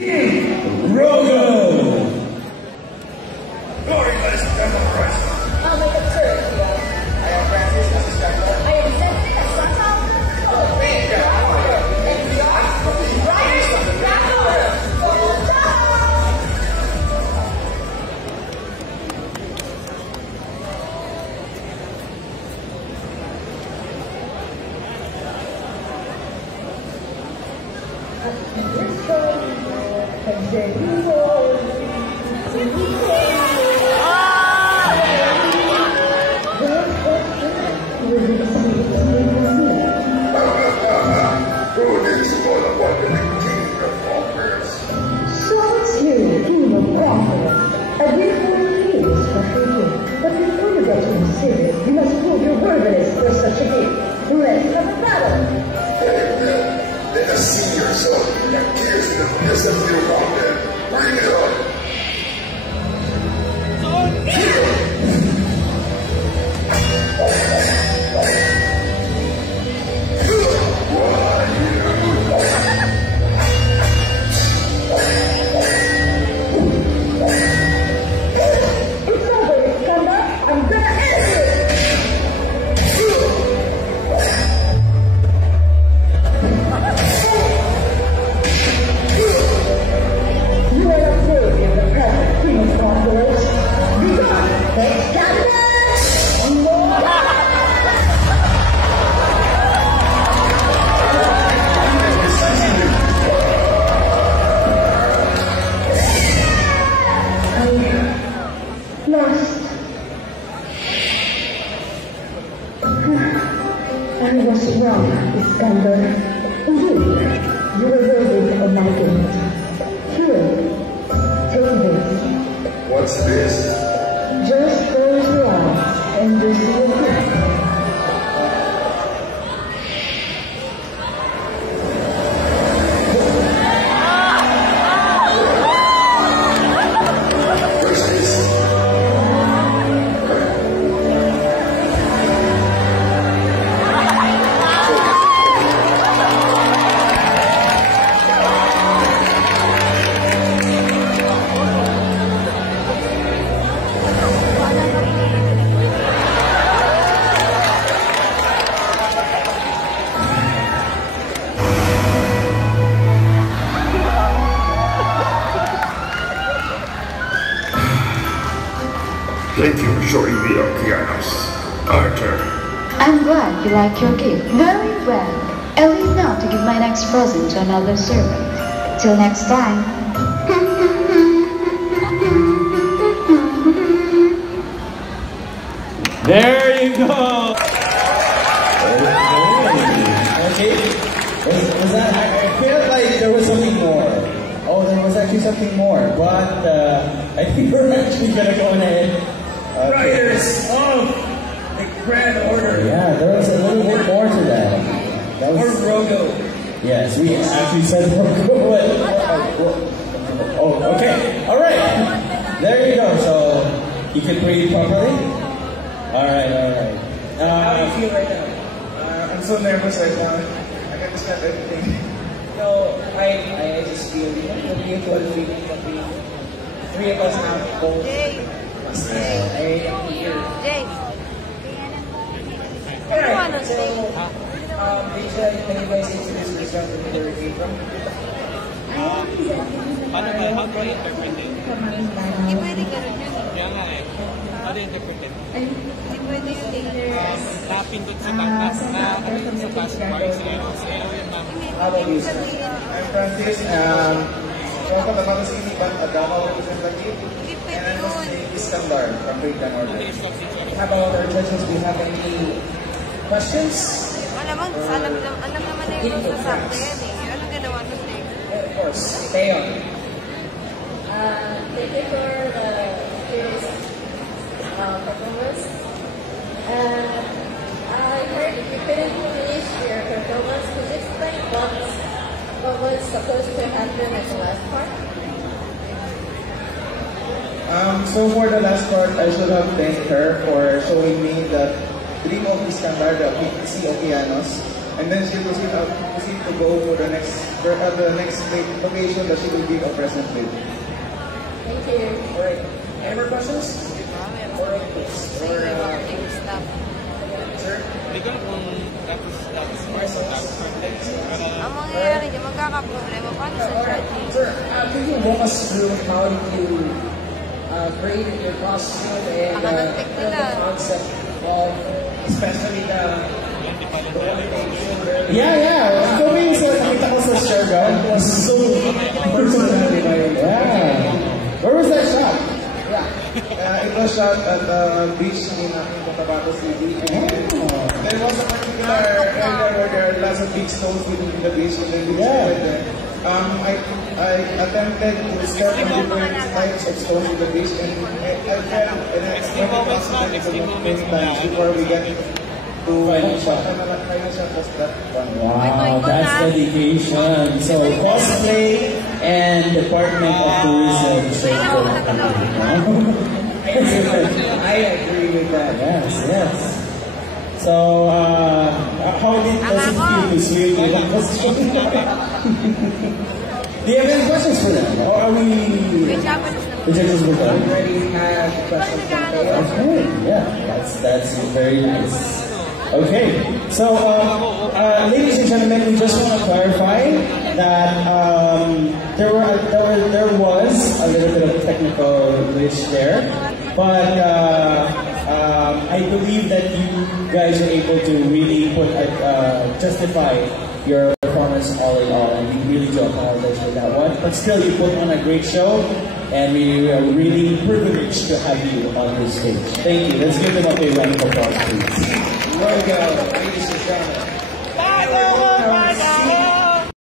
Rogo! Glory, ladies and gentlemen, Christ. May concern siya. I am Francis, Mrs. Jackson. I am Cynthia, somehow. Oh, thank you. And we are Riders of the Raptor. You must prove your worthiness for such a gift. Let's have a battle. Let us see yourself. That tears in the face of your mountain. Bring it on. I was wrong, Iskander. Indeed, you were worthy of my gift. Here, take this. What's this? Just close your eyes and you see a gift. Thank you for showing me your pianos, Arthur. I'm glad you like your gift. Very well. I'll leave now to give my next present to another servant. Till next time. There you go! Okay. Was that, I felt like there was something more. Oh, there was actually something more. But I think we're actually going to go ahead. Riders of the Grand Order. Yeah, there was a little bit more to that. That Or was, Rogo. yes, we actually said Rogo. Oh, okay. All right. There you go. So you can breathe properly. All right, all right. How do you feel right now? I'm so nervous right now. I can just cut everything. No, I just feel the mutual feeling that we three of us have both. I am here. Alright, so Deja, can you guys introduce yourself and where you came from? How do I interpret it? Hindi pwede ka rin yun. Kaya nga eh. How do I interpret it? Hindi pwede yung leaders. Napindot sa task bar. Sa'yo yung ma'am. How about you? I'm Francis. Welcome to Matas Iniban, a drama representative. And I'm Mr. Iskandar from Grand Order. How about our judges? Do you have any questions? Alam naman na yung sasakta yan eh. Anong ginawa ko today? Of course. Teon. Thank you for the series performance. I heard you couldn't finish your performance. Could you explain what was supposed to happen at the last part? So for the last part, I should have thanked her for showing me that dream of Iskandar, the PPC Okeanos, and then she will proceed to go for the next location that she will be present with. Thank you. Alright. Any more questions? Alright, please. Or, sir? Hindi ko alam kung tapos Ang mangyayari dyan, magkakaproblema. Paano sa judging? Sir, can you walk us through how you created your costume and the concept of especially the Yeah. Ikaw yung nakita ko sa Shergan. It was so personal. Yeah. Where was that shot? It was shot at the beach in Cotabato City. And there was a particular area where there are lots of big stones within the beach. And then we decided that I attempted to step on different types of stones in the beach. And I felt many times before we get to final shot was that one. Wow, that's dedication. So cosplay and Department of Tourism. I agree with that. Yes. So, how does it feel to see you in costume? Do you have any questions for them? Or are we... The judges will go. I already have questions. Okay, yeah, that's very nice. Okay, so ladies and gentlemen, we just want to clarify that there was a little bit of technical glitch there, but I believe that you guys are able to really justify your performance all in all, and we really do apologize for that one. But still, you put on a great show, and we are really privileged to have you on this stage. Thank you. Let's give them a big round of applause, please. There we go, ladies and gentlemen.